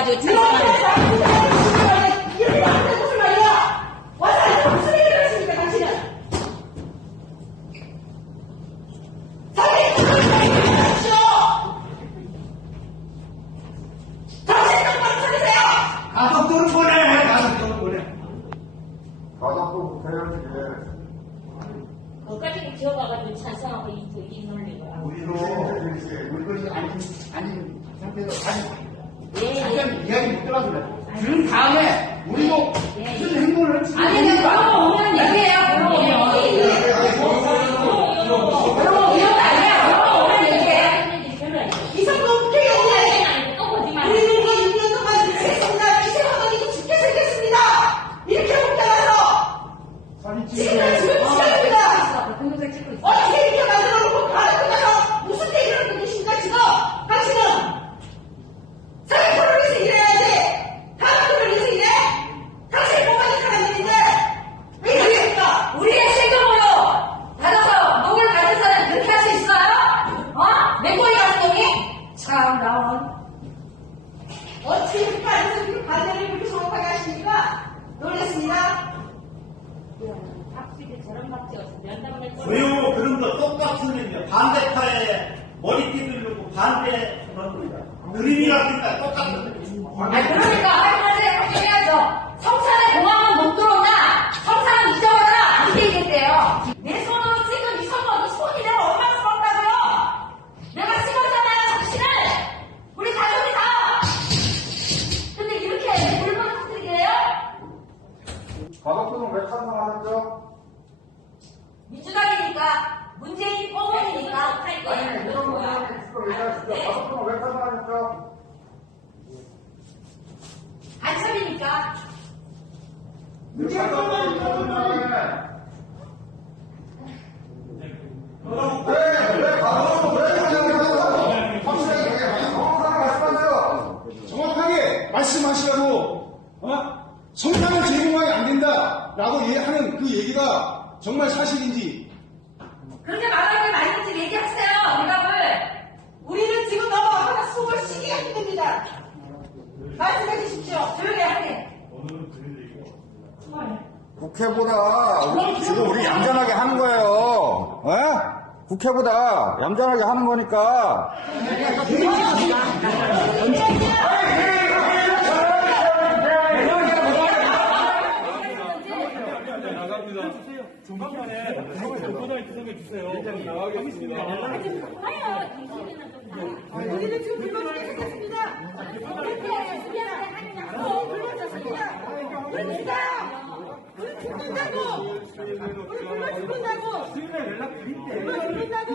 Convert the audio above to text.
끼어가지고 찬성하는 이렇게 나한테 무슨 말이야? 와서 무슨 얘기를 했습니까, 당신은? 보내. 거기까지 기어가가지고 찬성하고 이, 이 논리가 우리도 물건이 아닌, 아닌 예, 예. 잠깐 이야기 못 들어서 그래. 그 다음에 우리도 예, 예. 무슨 행동을 할지 아니 내가 그러면 오면 얘기해요. 그러면. 그러면 이런 거 아니야. 그러면 오면 얘기해. 이성도 국회 거짓말 우리는 이거 6년 동안 미세먼지나 미세먼지도 죽게 생겼습니다! 이렇게 못 따라서! 사진 지금은 찍고 지금 시간입니다! 동영상 찍고 있어. 어떻게 이렇게 만들어 놓고 바로 끝나서 무슨 얘기를 하고 계십니까 지금 당신은 사회표를 위해서 일해야지 가족들을 위해서 일해 당신이 뭐가지 사람들인데 왜 이러십니까 우리의 세금으로 받아서 목을 가진 사람 그렇게 할 수 있어요? 어? 맹고이 같은 놈이? 참 나온 이렇게 반대를 이렇게 정확하게 저런 막 찍어서 면담을 했거든 왜요? 그런 거 똑같은 의미야. 반대파에 머리띠 들고 반대 그런 겁니다. 그림이라니까 똑같은 의미. 아니 그러니까 할머니 얘기하죠 성산에 공항은 못 들어오나 성산은 잊어버려라 이렇게 얘기했대요 내 손으로 찍은 이 선거도 손이 내가 얼마나 부럽다고요 내가 찍었잖아요 당신을 우리 가족이 다 근데 이렇게 물건 터뜨리게 해요? 가족들은 왜 찬성하셨죠? 민주당이니까 문재인 뽀문이니까 할 아니, 거야 이런 그런 거 거야 스스로 얘기하시죠. 네. 가족들은 왜 찬성하셨죠? 왜, 왜 가족들은 왜 찬성하셨죠? 확실하게 얘기해요. 정확하게 말씀하세요. 정확하게 말씀하시라고 어? 성장을 제공하게 안 된다라고 얘기하는 그 얘기가 정말 사실인지 그렇게 말하는 게 맞는지 얘기하세요 응답을 우리는 지금 넘어가거나 숨을 쉬기가 힘듭니다 말씀해 주십시오 조용히 하게 국회보다 우리 지금 우리 얌전하게 하는 거예요. 에? 국회보다 얌전하게 하는 거니까. 우리는 지금 불만 죽게 생겼습니다. 우리 진짜 우리 죽는다고. 우리 죽는다고. 불만 죽는다고